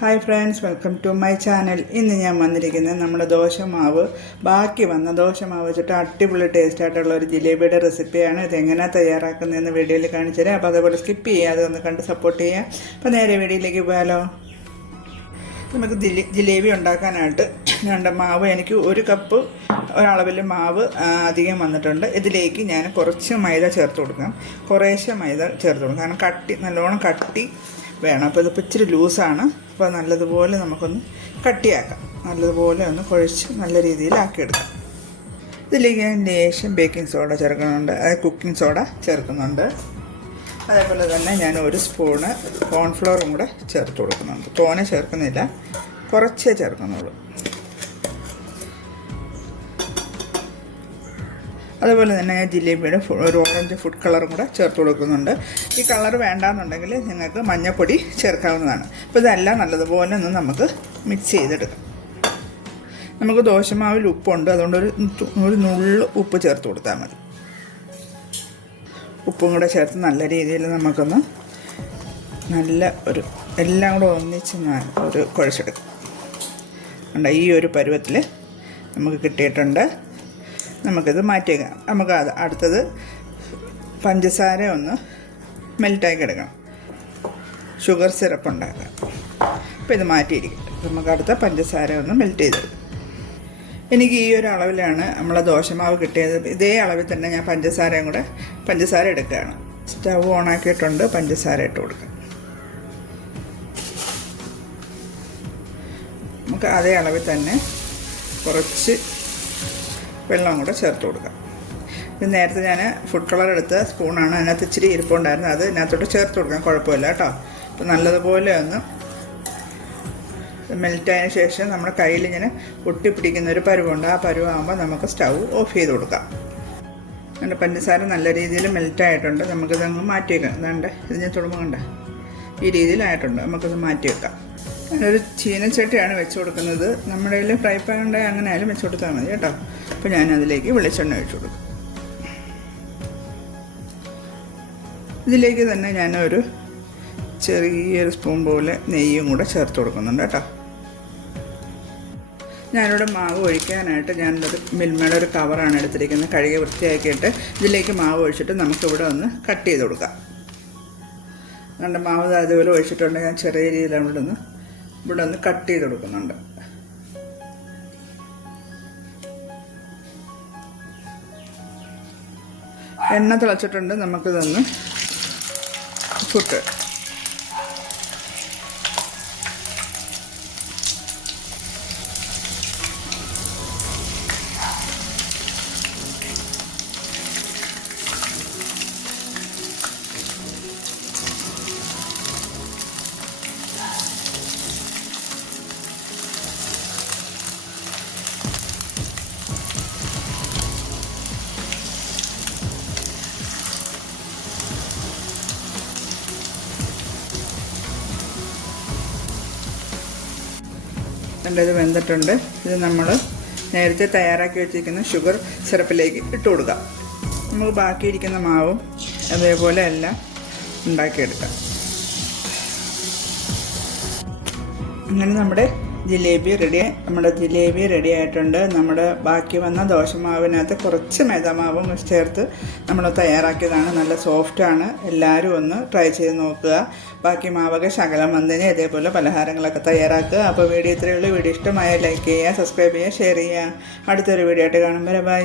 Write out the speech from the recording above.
Hi friends welcome to my channel ഇന്ന് ഞാൻ വന്നിരിക്കുന്നത് നമ്മുടെ ദോശമാവ്. ബാക്കി വന്ന ദോശമാവ് വെച്ചിട്ട് അടിപൊളി ടേസ്റ്റായിട്ടുള്ള ഒരു ജിലേബിയുടെ റെസിപ്പിയാണ് ഇത് എങ്ങനെ തയ്യാറാക്കുന്നതെന്ന് വീഡിയോയിൽ കാണിച്ചു തരാം. അപ്പോൾ അതേപോലെ സ്കിപ്പ് ചെയ്യാതെ ഒന്ന് കണ്ട് സപ്പോർട്ട് ചെയ്യാം. അപ്പോൾ നേരെ വീഡിയോയിലേക്ക് പോയാലോ? നമുക്ക് ജിലി ജിലേബി ഉണ്ടാക്കാനായിട്ട് രണ്ട് മാവ് എനിക്ക് ഒരു കപ്പ് ഒരളവിൽ മാവ് അധികം വന്നിട്ടുണ്ട്. ഇതിലേക്ക് ഞാൻ കുറച്ച് മൈദ ചേർത്ത് കൊടുക്കാം. കുറേശ്ശെ മൈദ ചേർത്ത് കൊടുക്കാം. കാരണം കട്ടി നല്ലോണം കട്ടി വേണം. അപ്പോൾ ഇതിപ്പോൾ ഇച്ചിരി ലൂസാണ് അപ്പോൾ നല്ലതുപോലെ നമുക്കൊന്ന് കട്ടിയാക്കാം. നല്ലതുപോലെ ഒന്ന് കുഴച്ച് നല്ല രീതിയിലാക്കിയെടുക്കാം. ഇതിലേക്ക് ഞാൻ ലേശം ബേക്കിംഗ് സോഡ ചേർക്കുന്നുണ്ട്. അതായത് കുക്കിംഗ് സോഡ ചേർക്കുന്നുണ്ട്. അതേപോലെ തന്നെ ഞാൻ ഒരു സ്പൂണ് കോൺഫ്ലവറും കൂടെ ചേർത്ത് കൊടുക്കുന്നുണ്ട്. തോനെ ചേർക്കുന്നില്ല. കുറച്ചേ ചേർക്കുന്നുള്ളൂ. അതുപോലെ തന്നെ ഞാൻ ജിലേബിയുടെ ഒരു ഓറഞ്ച് ഫുഡ് കളറും കൂടെ ചേർത്ത് കൊടുക്കുന്നുണ്ട്. ഈ കളർ വേണ്ടാന്നുണ്ടെങ്കിൽ നിങ്ങൾക്ക് മഞ്ഞപ്പൊടി ചേർക്കാവുന്നതാണ്. അപ്പോൾ ഇതെല്ലാം നല്ലതുപോലെ ഒന്ന് നമുക്ക് മിക്സ് ചെയ്തെടുക്കാം. നമുക്ക് ദോശമാവിൽ ഉപ്പുണ്ട്. അതുകൊണ്ട് ഒരു ഒരു നുള്ളു ഉപ്പ് ചേർത്ത് കൊടുത്താൽ മതി. ഉപ്പും കൂടെ ചേർത്ത് നല്ല രീതിയിൽ നമുക്കൊന്ന് നല്ല ഒരു എല്ലാം കൂടെ ഒന്നിച്ച് ഒരു കുഴച്ചെടുക്കും. ഈ ഒരു പരുവത്തിൽ നമുക്ക് കിട്ടിയിട്ടുണ്ട് നമുക്കിത് മാറ്റിയേക്കാം. നമുക്ക് അത് അടുത്തത് പഞ്ചസാര ഒന്ന് മെൽറ്റാക്കി എടുക്കണം. ഷുഗർ സിറപ്പ് ഉണ്ടാക്കാം. അപ്പോൾ ഇത് മാറ്റിയിരിക്കട്ടെ നമുക്ക് അടുത്ത പഞ്ചസാര ഒന്ന് മെൽറ്റ് ചെയ്തെടുക്കാം എനിക്ക് ഈ ഒരു അളവിലാണ് നമ്മളെ ദോശമാവ് കിട്ടിയത്. ഇതേ അളവിൽ തന്നെ ഞാൻ പഞ്ചസാരയും കൂടെ പഞ്ചസാര എടുക്കുകയാണ്. സ്റ്റവ് ഓൺ ആക്കിയിട്ടുണ്ട്. പഞ്ചസാര ഇട്ട് കൊടുക്കാം. നമുക്ക് അതേ അളവിൽ തന്നെ കുറച്ച് വെള്ളം കൂടെ ചേർത്ത് കൊടുക്കാം. ഇത് നേരത്തെ ഞാൻ ഫുഡ് കളർ എടുത്ത സ്പൂണാണ് അതിനകത്ത് ഇച്ചിരി ഇരിപ്പുണ്ടായിരുന്നു അത് ഇതിനകത്തോട്ട് ചേർത്ത് കൊടുക്കാം. കുഴപ്പമില്ല കേട്ടോ. അപ്പോൾ നല്ലതുപോലെ ഒന്ന് മെൽറ്റായതിന് ശേഷം നമ്മുടെ കയ്യിൽ ഇങ്ങനെ ഒട്ടിപ്പിടിക്കുന്ന ഒരു പരുവുണ്ട്. ആ പരുവാകുമ്പോൾ നമുക്ക് സ്റ്റൗ ഓഫ് ചെയ്ത് കൊടുക്കാം. അതിന്റെ പഞ്ചസാര നല്ല രീതിയിൽ മെൽറ്റായിട്ടുണ്ട് നമുക്കിതങ്ങ് മാറ്റി വെക്കാം ഇത് ഞാൻ തുടങ്ങണ്ട ഈ രീതിയിലായിട്ടുണ്ട്. നമുക്കിത് മാറ്റി വെക്കാം ഞാനൊരു ചീനച്ചട്ടിയാണ് വെച്ച് കൊടുക്കുന്നത് നമ്മുടെ കയ്യിൽ ഫ്രൈ പാൻ ഉണ്ടെങ്കിൽ അങ്ങനെ ആയാലും വെച്ച് കൊടുത്താൽ മതി കേട്ടോ. അപ്പോൾ ഞാനതിലേക്ക് വെളിച്ചെണ്ണ ഒഴിച്ചു കൊടുക്കും. ഇതിലേക്ക് തന്നെ ഞാനൊരു ചെറിയൊരു സ്പൂൺ പോലെ നെയ്യും കൂടെ ചേർത്ത് കൊടുക്കുന്നുണ്ട് കേട്ടോ. ഞാനിവിടെ മാവ് ഒഴിക്കാനായിട്ട് ഞാനൊരു മിൽമയുടെ ഒരു കവറാണ് എടുത്തിരിക്കുന്നത്. കഴുകി വൃത്തിയാക്കിയിട്ട് ഇതിലേക്ക് മാവ് ഒഴിച്ചിട്ട് നമുക്കിവിടെ ഒന്ന് കട്ട് ചെയ്ത് കൊടുക്കാം. അതുകൊണ്ട് മാവ് അതുപോലെ ഒഴിച്ചിട്ടുണ്ട്. ഞാൻ ചെറിയ രീതിയിൽ അവിടെ ഒന്ന് ഇവിടെ ഒന്ന് കട്ട് ചെയ്ത് കൊടുക്കുന്നുണ്ട്. എണ്ണ തിളച്ചിട്ടുണ്ട് നമുക്കിതൊന്ന് ചുട്ട്. നല്ല ഇത് വെന്തിട്ടുണ്ട്. ഇത് നമ്മൾ നേരത്തെ തയ്യാറാക്കി വെച്ചിരിക്കുന്ന ഷുഗർ സിറപ്പിലേക്ക് ഇട്ട് കൊടുക്കാം നമുക്ക് ബാക്കിയിരിക്കുന്ന മാവും അതേപോലെ എല്ലാം ഉണ്ടാക്കിയെടുക്കാം. അങ്ങനെ നമ്മുടെ ജിലേബി റെഡി. നമ്മുടെ ജിലേബി റെഡി ആയിട്ടുണ്ട്. നമ്മുടെ ബാക്കി വന്ന ദോശമാവിനകത്ത് കുറച്ച് മേതമാവും ചേർത്ത് നമ്മൾ തയ്യാറാക്കിയതാണ്. നല്ല സോഫ്റ്റാണ് എല്ലാവരും ഒന്ന് ട്രൈ ചെയ്ത് നോക്കുക. ബാക്കി മാവൊക്കെ ശകലം വന്നതിന് ഇതേപോലെ പലഹാരങ്ങളൊക്കെ തയ്യാറാക്കുക. അപ്പോൾ വീഡിയോ ഇത്രയുള്ളൂ വീഡിയോ ഇഷ്ടമായ ലൈക്ക് ചെയ്യുക സബ്സ്ക്രൈബ് ചെയ്യുക ഷെയർ ചെയ്യുക. അടുത്തൊരു വീഡിയോ ആയിട്ട് കാണുമ്പോൾ ബൈ.